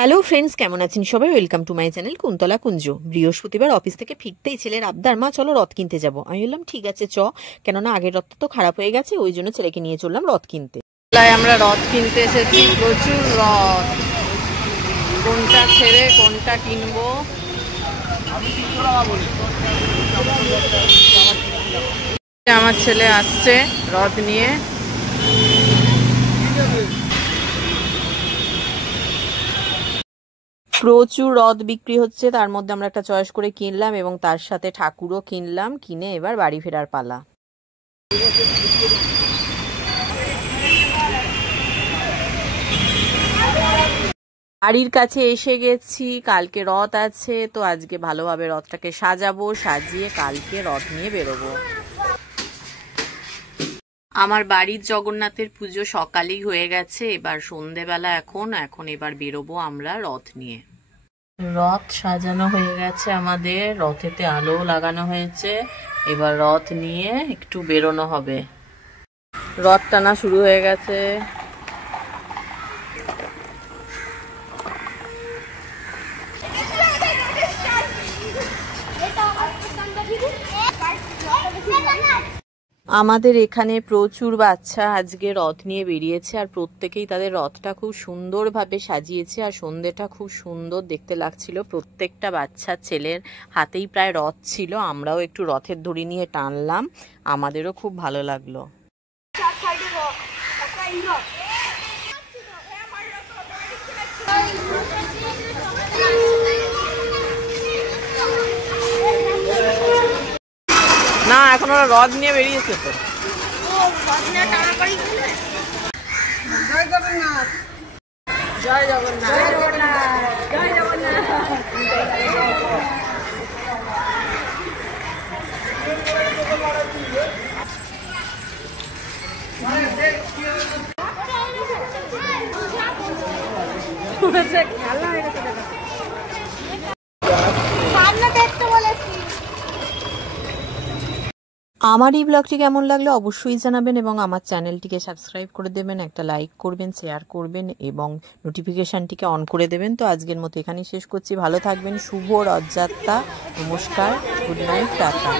Hello friends, কেমন আছেন সবাই? Welcome to my channel Kuntala Kunja. বৃহস্পতিবার অফিস থেকে ফিরতেই ছেলের আবদার, মা চলো রথ কিনতে যাব। আমি বললাম ঠিক আছে চ, কেননা আগের রথ তো খারাপ হয়ে গেছে, ওই জন্য ছেলেকে নিয়ে চললাম রথ কিনতে। আমরা রথ কিনতে এসেছি, প্রচুর রথ, কোনটা ছেড়ে কোনটা কিনবো। আমার ছেলে আসছে রথ নিয়ে। প্রচুর রথ বিক্রি হচ্ছে, তার মধ্যে আমরা একটা চয়েস করে কিনলাম এবং তার সাথে ঠাকুরও কিনলাম। কিনে এবার বাড়ি ফেরার পালা। বাড়ির কাছে এসে গেছি, কালকে রথ আছে, তো আজকে ভালোভাবে রথটাকে সাজাবো, সাজিয়ে কালকে রথ নিয়ে বেরোবো। আমার বাড়ির জগন্নাথের পুজো সকালেই হয়ে গেছে, এবার সন্ধেবেলা এখন এবার বেরোবো আমরা রথ নিয়ে। রথ সাজানো হয়ে গেছে আমাদের, রথেতে আলো লাগানো হয়েছে, এবার রথ নিয়ে একটু বেরোনো হবে। রথ টানা শুরু হয়ে গেছে। আমাদের এখানে প্রচুর বাচ্চা আজকে রথ নিয়ে বেরিয়েছে, আর প্রত্যেকেই তাদের রথটা খুব সুন্দরভাবে সাজিয়েছে, আর সন্ধ্যেটা খুব সুন্দর দেখতে লাগছিল। প্রত্যেকটা বাচ্চা ছেলের হাতেই প্রায় রথ ছিল, আমরাও একটু রথের দড়ি নিয়ে টানলাম, আমাদেরও খুব ভালো লাগলো। না, এখন ওরা রথ নিয়ে বেরিয়েছে তো। জয় জগন্নাথ, জয় জগন্নাথ, জয় জগন্নাথ, জয় জগন্নাথ। খেলা হয়ে গেছে। আমার এই ব্লগটি কেমন লাগলো অবশ্যই জানাবেন এবং আমার চ্যানেলটিকে সাবস্ক্রাইব করে দেবেন, একটা লাইক করবেন, শেয়ার করবেন এবং নোটিফিকেশানটিকে অন করে দেবেন। তো আজকের মতো এখানেই শেষ করছি, ভালো থাকবেন, শুভ রথযাত্রা, নমস্কার, গুড নাইট, টাটা।